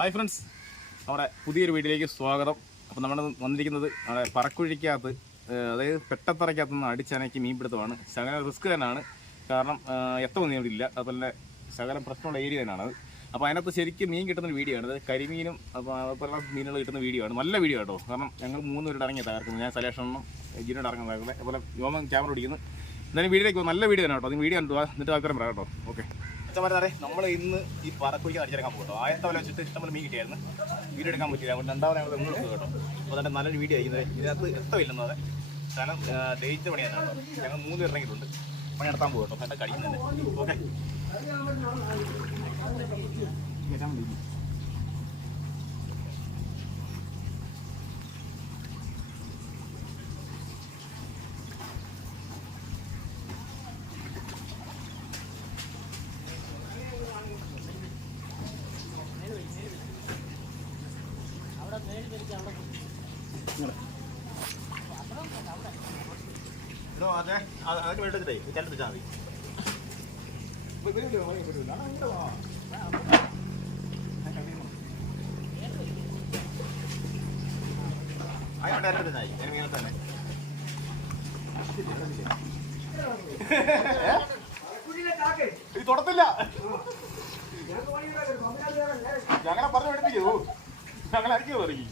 Hi friends. നമ്മുടെ പുതിയൊരു വീട്ടിലേക്ക് സ്വാഗതം. അപ്പോൾ നമ്മൾ വന്നിരിക്കുന്നത് നമ്മുടെ പറക്കുഴിക്കകത്ത് അതായത് പെട്ടത്തറയ്ക്കകത്ത് നിന്ന് അടിച്ചനക്കി മീൻപിടുത്തമാണ്. ശകലം റിസ്ക് തന്നെയാണ്. കാരണം എത്ര മീൻ ഇവിടെ ഇല്ല. അതുപോലെ ശകലം പ്രശ്നമുള്ള ഏരിയ തന്നെയാണ് അത്. അപ്പോൾ അതിനകത്ത് ശരിക്കും മീൻ കിട്ടുന്ന വീഡിയോ ആണ്. അത് കരിമീനും അപ്പോൾ അതുപോലെ മീനുകൾ കിട്ടുന്ന വീഡിയോ ആണ്. നല്ല വീഡിയോ കേട്ടോ കാരണം ഞങ്ങൾ മൂന്ന് പേരുടെ ഇറങ്ങിയ തകർക്കുന്നത് ഞാൻ സലേഷനും ജിനോട് തകർക്കുന്നത് അതുപോലെ യോമൻ ക്യാമറ ഓടിക്കുന്നു എന്തായാലും വീഡിയോയിലേക്ക്. നല്ല വീഡിയോ തന്നെ കേട്ടോ അത് വീഡിയോ കണ്ടു എന്നിട്ട് അഭിപ്രായം പറയാം കേട്ടോ. ഓക്കെ. അച്ഛന്മാരെ നമ്മൾ ഇന്ന് ഈ പറക്കുഴിക്ക് അടിച്ചെടുക്കാൻ പോകും ആയിരത്തെ വല വെച്ചിട്ട് ഇഷ്ടംപോലെ മീൻ കിട്ടിയായിരുന്നു. വീഡിയോ എടുക്കാൻ പറ്റില്ല അതുകൊണ്ട് രണ്ടാമത് ഞങ്ങൾ നിങ്ങൾ കേട്ടോ. അപ്പോൾ അതിന്റെ നല്ലൊരു വീഡിയോ ആയിരിക്കുന്നത് ഇതിനകത്ത് എത്തമില്ലെന്ന് പറയാം. സ്ഥലം ഡേറ്റ് പണിയാണ് ഞങ്ങൾ മൂന്ന് പേർ ഇറങ്ങിയിട്ടുണ്ട്. പണി നടത്താൻ പോകും കേട്ടോ എന്റെ ഓക്കെ അതെ അതൊക്കെ തന്നെ. ഞങ്ങളെ പറഞ്ഞു എടുപ്പിക്കൂ ഞങ്ങളെ അടിക്കൂ പറയും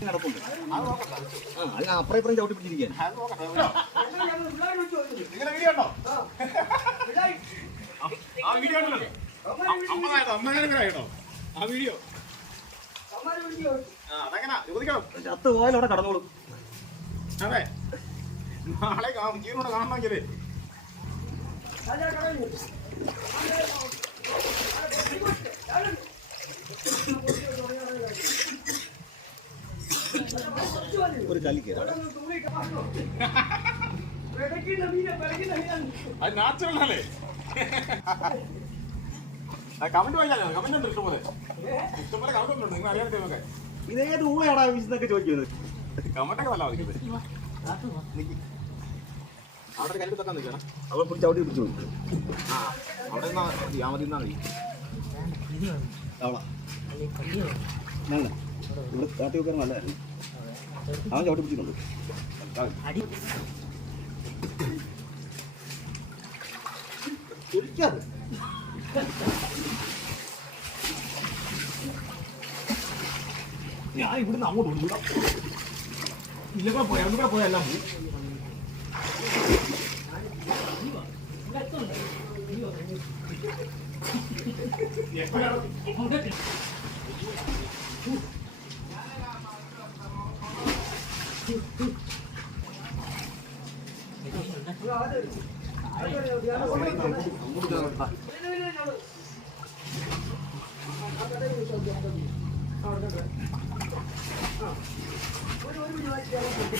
നടപ്പുണ്ട് അല്ല അപ്പുറം ഇപ്പുറം ചവിട്ടി പിടിച്ചിരിക്കാൻ ആ വീഡിയോ അമ്മതായിട്ടോ അമ്മേനെ കേട്ടോ ആ വീഡിയോ ചത്ത് പോയാലും അവിടെ കടന്നോളും. അതെ. നാളെ ജീവനോടെ കാണണമെങ്കിലേ ഒരു കല്ലി കയറാം അത് നാച്ചുറൽ അല്ലേ കമന്റ് വായിച്ചാലോ കമന്റ് ഉണ്ട് ഇഷ്ടംപോലെ. ഇഷ്ടംപോലെ കമന്റ് ഉണ്ട്. നിങ്ങൾ അറിയാൻ ടൈമൊക്കെ ഇതേത് ഊളയാടാ വീശുന്നൊക്കെ ചോദിക്കുന്നത്? കമന്റൊക്കെ നല്ല മതിക്കുന്നത് അവിടെ കല്ല് തൊക്കാൻ നിൽക്കണം അവൻ പിടിച്ച് ചവിട്ടി പിടിച്ചു ആ അവിടെ നിന്നാ മതി. ആ മതി നിന്നാ മതി. ഞങ്ങൾ ഇവിടെ കാട്ടി വെക്കാൻ നല്ലതായിരുന്നു. അവൻ ചവിട്ടി പിടിച്ചിട്ടുണ്ട് കുളിക്കാതെ. ഞാൻ ഇവിടുന്ന് അങ്ങോട്ട് ഉണ്ട് ഇല്ലൂടെ പോയാ ഒന്നുകൂടെ പോയാ എല്ലാം പോയി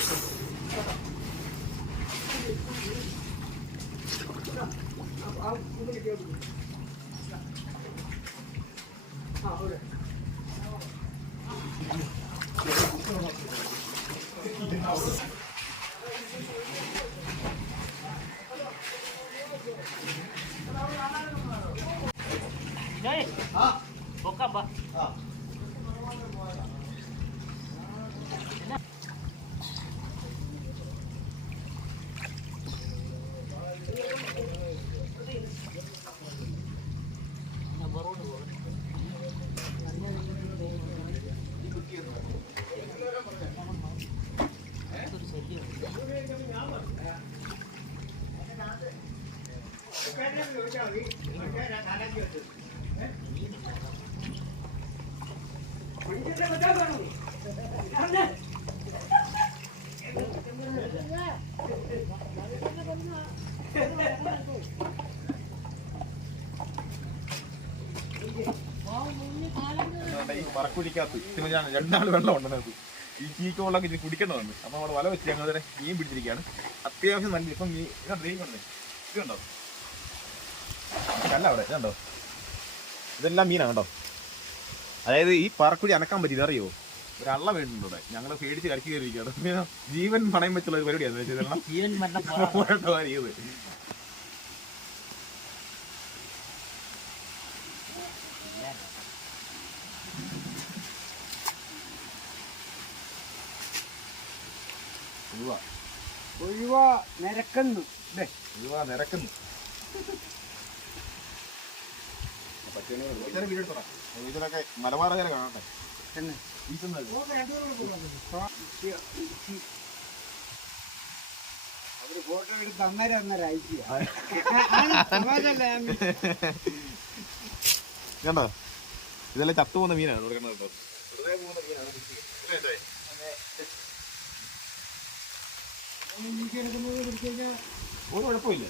ഈ ഞാൻ രണ്ടാൾ വെള്ളം ഉണ്ടെന്നത്. ഈ ചീക്ക് വെള്ളം ഇത് കുടിക്കണമെന്ന് അപ്പൊ നമ്മൾ വല വെച്ച് ഞങ്ങൾ തന്നെ മീൻ പിടിച്ചിരിക്കുകയാണ്. അത്യാവശ്യം നല്ല ഇപ്പം മീൻ ഇതുണ്ട് ഡ്രീം ഉണ്ട്. അല്ല അവിടെ കണ്ടോ? ഇതെല്ലാം മീനാണ് കേട്ടോ. അതായത് ഈ പറക്കുഴി അനക്കാൻ പറ്റിയത് അറിയോ? ഒരു അള്ള ഇവിടെ. ഞങ്ങൾ പേടിച്ച് കരക്കി കയറിയിരിക്കുകയാണ്. ജീവൻ പണയം വെച്ചുള്ള ഒരു പരിപാടിയാണ് ജീവൻ ഒഴിവാ. നിരക്കുന്നു. ഒഴിവാ നിരക്കുന്നു. ഇതിനൊക്കെ മലബാറുകാരെ കാണട്ടെ. തന്നെ. വീശുന്നത്. അവർ ഫോട്ടോ എടുത്ത് അന്നേരം അന്നേരം അയക്കുക സമാജല്ലേ കണ്ടോ? ഇതെല്ലാം ചത്തു പോകുന്ന മീനാണ് ഇവിടെ കേട്ടോ വെറുതെ പോകുന്ന മീനാണ്? ഒരു കുഴപ്പമില്ല.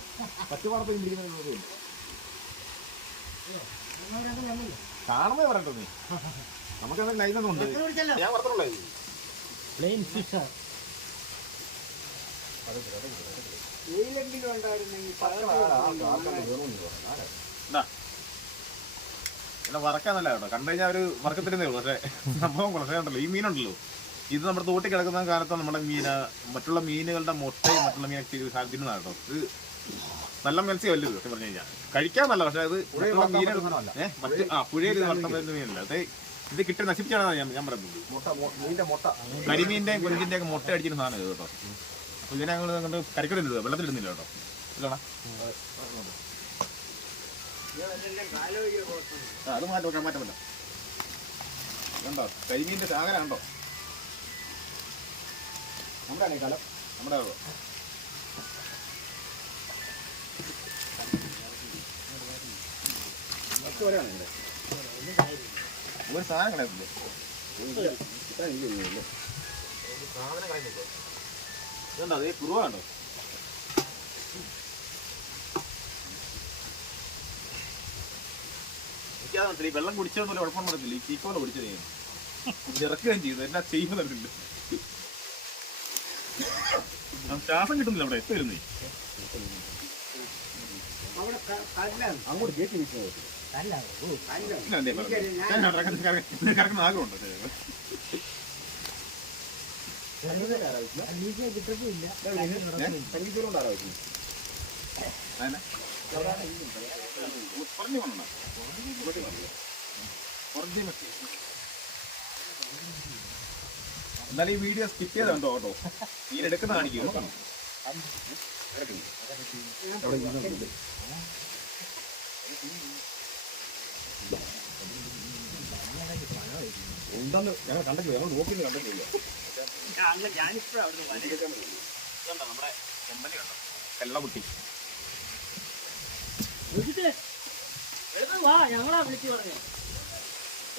പത്ത് വാർത്തയും പിടിക്കുന്ന കാണുമ്പോ പറയട്ടോ നീ. നമുക്കത് ലൈനൊന്നും ഉണ്ട്. ഞാൻ പറഞ്ഞുള്ളൂ പ്ലെയിൻ ഫിഷർ വെയിലെങ്കിലും ഉണ്ടായിരുന്നെങ്കിൽ പിന്നെ വറക്കാന്നല്ല കേട്ടോ. കണ്ടു കഴിഞ്ഞാൽ ഒരു വറക്കത്തിരുന്നേ ഉള്ളൂ. പക്ഷേ സംഭവം കുറച്ചുണ്ടല്ലോ ഉണ്ടല്ലോ. ഈ മീനുണ്ടല്ലോ. ഇത് നമ്മുടെ തോട്ടി കിടക്കുന്ന കാലത്ത് നമ്മുടെ മീന മറ്റുള്ള മീനുകളുടെ മുട്ടയും മറ്റുള്ള മീനൊക്കെ സാധിക്കുന്നതാണ് കേട്ടോ. ഇത് നല്ല മത്സ്യമല്ല ഇത്? സത്യം പറഞ്ഞു കഴിഞ്ഞാൽ കഴിക്കാൻ നല്ല പക്ഷേ അത് മീൻ മറ്റ് ആ പുഴയിൽ വളർത്താൻ പറ്റുന്ന മീനല്ല. അത് ഇത് കിട്ടി നശിപ്പിച്ചാണ് ഞാൻ ഞാൻ പറയുന്നത്. മുട്ട കുഞ്ഞിന്റെ ഒക്കെ മുട്ട അടിച്ചിരുന്ന സാധനം ഇത് കേട്ടോ. അപ്പൊ ഇതിനെ ഞങ്ങൾ കണ്ട് കരിക്കടില്ല വെള്ളത്തിലിടുന്നില്ല കേട്ടോ. ഇല്ലടാ. അത് മാറ്റം മാറ്റം പറ്റാം കണ്ടോ? കരിമീന്റെ ശാകര കണ്ടോ? നമ്മുടെ കലം. നമ്മുടെ ഒരു സാധനം കളയത്തില്ലേ ഇതിൽ. സാധനം കളയുന്നില്ലേ ഇതുണ്ടോ? അതേ കുറുവ കണ്ടോ? എനിക്കതാണ് ഈ വെള്ളം കുടിച്ചതുകൊണ്ട് ഒരു കുഴപ്പം നടത്തില്ല ഈ ചീക്കോല കുടിച്ചത്. ഞാൻ ഇറക്കുകയും ചെയ്തു. എന്നാ ചെയ്യുന്നുണ്ട് ശ്വാസം കിട്ടുന്നില്ല അവിടെ. എത്തുവരുന്നേ അങ്ങോട്ട് കേട്ടി വീശുന്നത് ആഗ്രഹമുണ്ട് കൊണ്ടാ. എന്നാലും ഈ വീഡിയോ സ്കിപ്പ് ചെയ്ത് കണ്ടോ കേട്ടോ ഈ എടുക്കുന്ന കാണിക്കും നോക്കണം അവിടെ ഇരുന്നുണ്ട്. ഉണ്ടെന്ന് ഞങ്ങൾ കണ്ടില്ല ഞങ്ങൾ നോക്കിന്ന് കണ്ടിട്ടില്ല നമ്മുടെ ചെമ്പല്ലി കണ്ടോ വിളിച്ചിട്ട് വാ ഞങ്ങളാ വിളിച്ചു പറഞ്ഞു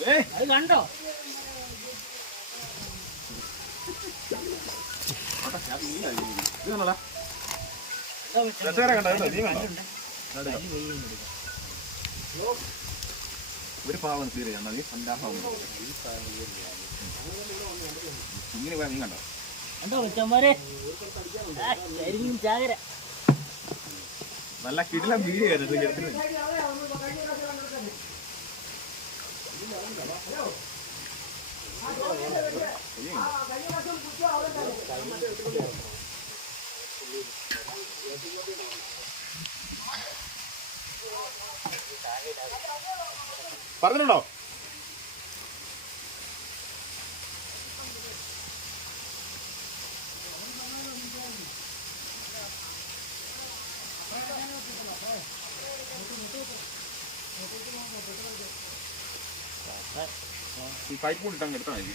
ഏ അത് കണ്ടോ ഇത് കണ്ടോടാ രസകരം കണ്ടോ നീ കണ്ടോ ഒരു പാവം തീരെ കണ്ടോ നീ സന്താപം ഇങ്ങനെ പോയാ നീ കണ്ടോ? നല്ല കിടിലം വീഡിയോ ആയിരുന്നു ഇത് എടുക്കുന്നത് പറഞ്ഞിട്ടുണ്ടോ? ഈ പൈപ്പ് കൊണ്ടിട്ട് അങ്ങ് എടുത്താൽ മതി.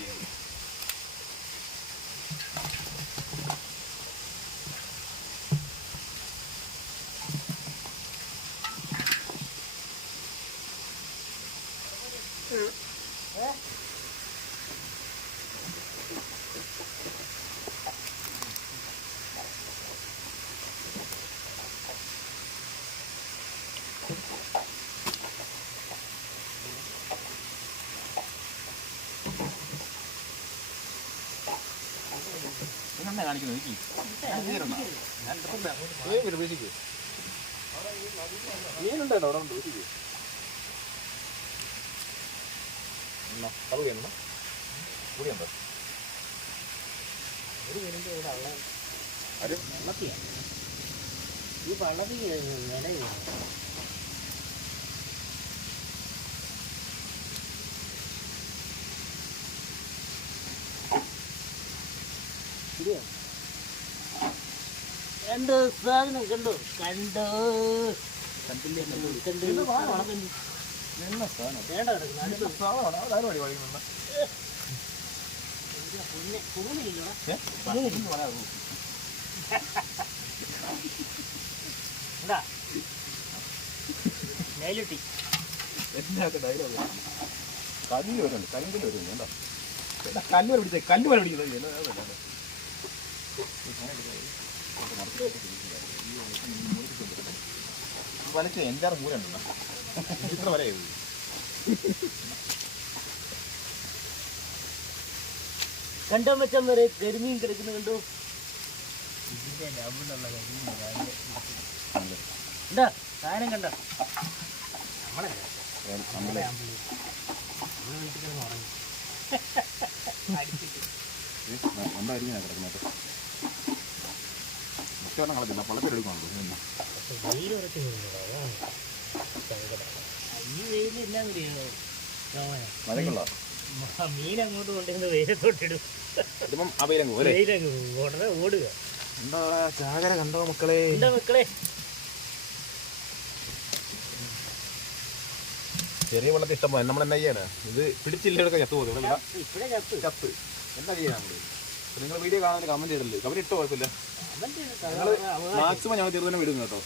കാണിക്കുന്നത് എനിക്ക് മീനുണ്ടോ അവിടെ ഉണ്ട് ഒരു എന്നാ അത് വേണം. കൂടിയുണ്ടോ ഒരു വരുമ്പോ ഇവിടെ ഉള്ള ആര്? വെള്ളത്തിയാണ് ഈ വള്ളത്തിൽ വില കണ്ടോ സാധനം കണ്ടോ. കണ്ടോ. കണ്ടില്ലേ? കണ്ടു. വേണ്ട കിടക്കുന്നു എന്താ? നെയിലിട്ടി ഡയലോഗ് കല്ല് വരുന്നുണ്ട് കരിങ്കല്ല് വരുന്നുണ്ട് എടാ, കല്ല് വരെ പിടിച്ചേ? കല്ല് വരെ പിടിക്കുന്നത്? അതല്ല. വലച്ച് എന്റെ മൂലുണ്ടോ ഇത്ര വരെ കണ്ടോ മച്ചാൻ വരെ കരിമീൻ കിടക്കുന്ന കണ്ടോ? ഇതിന്റെ ഡബിളുള്ള കരിമീൻ രാവിലെ എന്താ സാധനം കണ്ടോ? നമ്മളല്ല നമ്മളെ. എന്നാ അറിയാമോ രാമനെ മഴക്കുള്ള? മീൻ അങ്ങോട്ട് കൊണ്ടിരുന്ന വെയിലത്തോട്ടിടും. ഇതിപ്പം അവയിലങ്ങ് പോലെ വെയിലങ്ങ് ഉടനെ ഓടുക. എന്താ ചാകര കണ്ടോ മക്കളെ? എന്താ മക്കളെ? ചെറിയ വെള്ളത്തിൽ ഇഷ്ടം പോലെ. നമ്മൾ എന്നാ ചെയ്യാനാ ഇത് പിടിച്ചില്ലെടുക്കാൻ ചത്തു പോകും ചത്ത്. എന്താ ചെയ്യാൻ നമ്മൾ? നിങ്ങൾ വീഡിയോ കാണാൻ കമന്റ് ഇടല്ലേ കമന്റ് ഇട്ടോ കുഴപ്പമില്ല. ഞങ്ങൾ മാക്സിമം ഞങ്ങൾ ചെറുതന്നെ വിടുന്നു കേട്ടോ?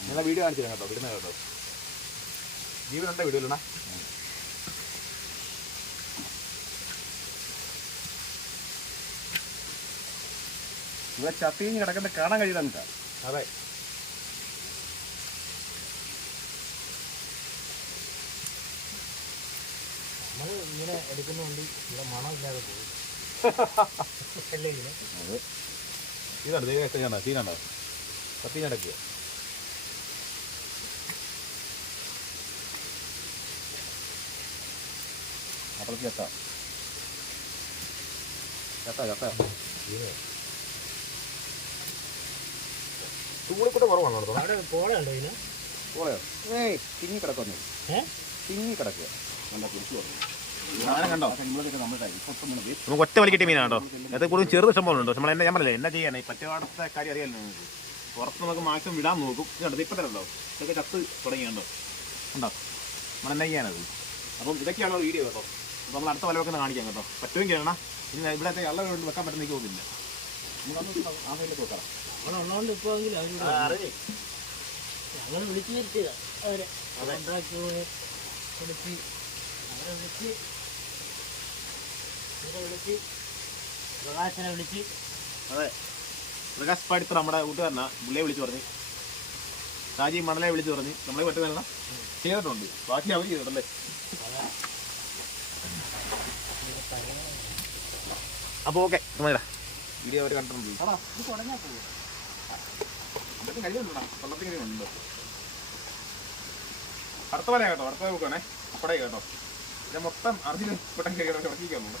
ഞങ്ങളെ വീഡിയോ കാണിച്ചു തരാം കേട്ടോ വിടുന്ന കേട്ടോ. ജീവനുണ്ടോ ഇല്ലണ ഇവിടെ ചത്തിഞ്ഞ് കിടക്കുന്ന കാണാൻ കഴിയില്ല അതെ. നമ്മൾ ഇങ്ങനെ എടുക്കുന്നതുകൊണ്ട് ഇവിടെ മണമില്ലാതെ പോകും. അല്ലെങ്കിൽ ഇതാണ് കണ്ടോ സീനുണ്ടോ കത്തി നടക്കുക അപ്പുറത്ത് ചത്ത ചത്ത ചത്ത ചൂടിൽ കൂടെ കുറവാണോ അവിടെ പോളയുണ്ടോ ഇതിന്? പോളയോ ഏയ് തിങ്ങി കിടക്കുന്നു ഏ? തിങ്ങി കിടക്കുക നല്ല കുറിച്ച് പറഞ്ഞു നമുക്ക് ഒറ്റ വലി കിട്ടിയ മീനാണോ അത് കൂടുതൽ ചെറു ഉണ്ടോ? നമ്മൾ എന്നെ ഞാൻ പറഞ്ഞില്ലേ എന്നാ ചെയ്യാനേ? പറ്റവാടത്തെ കാര്യം അറിയാലോ നിങ്ങൾക്ക്. പുറത്ത് നമുക്ക് മാക്സിമം വിടാൻ നോക്കും. ഇതുണ്ട് ഇപ്പം തരണ്ടോ ഇതൊക്കെ ചത്ത് തുടങ്ങിയുണ്ടോ? ഉണ്ടോ? നമ്മൾ എന്നാ ചെയ്യാനത്? അപ്പം ഇതൊക്കെയാണ് വീഡിയോ കേട്ടോ. അപ്പോൾ നമ്മൾ അടുത്ത വലവൊക്കെ ഒന്ന് കാണിക്കാം കേട്ടോ. പറ്റുമെങ്കിൽ വേണം ഇനി ഇവിടത്തെ വെള്ളം കൊണ്ട് വെക്കാൻ പറ്റുന്ന തോന്നില്ല നമുക്ക് ആ സൈഡിലേക്ക് വെക്കാം നമ്മളുള്ളതുകൊണ്ട് ഇപ്പൊ അവർ ഞങ്ങൾ വിളിച്ചു വരുത്തിയതാ. അവരെ ഉണ്ടാക്കി വിളിച്ച് അവരെ വിളിച്ച് ഇവരെ വിളിച്ച് പ്രകാശനെ വിളിച്ച്. അതെ. പ്രകാശ് പാടിത്ര നമ്മുടെ കൂട്ടുകാരനാ. പുള്ളിയെ വിളിച്ചു പറഞ്ഞു. ഷാജി മണലെ വിളിച്ചു പറഞ്ഞു. നമ്മളെ പറ്റുന്ന ചെയ്തിട്ടുണ്ട്. ബാക്കി അവർ ചെയ്തിട്ടല്ലേ അപ്പോൾ ഓക്കെ വീഡിയോ അവർ കണ്ടിട്ടുണ്ട്. കഴിയുന്നുണ്ടോ അടുത്ത വല കേട്ടോ. അടുത്ത നോക്കണേ അപ്പടേ കേട്ടോ. ഇത് മൊത്തം അറിഞ്ഞ് പെട്ടെന്ന് കഴിയണം ഉറക്കിക്കാന്നുണ്ട്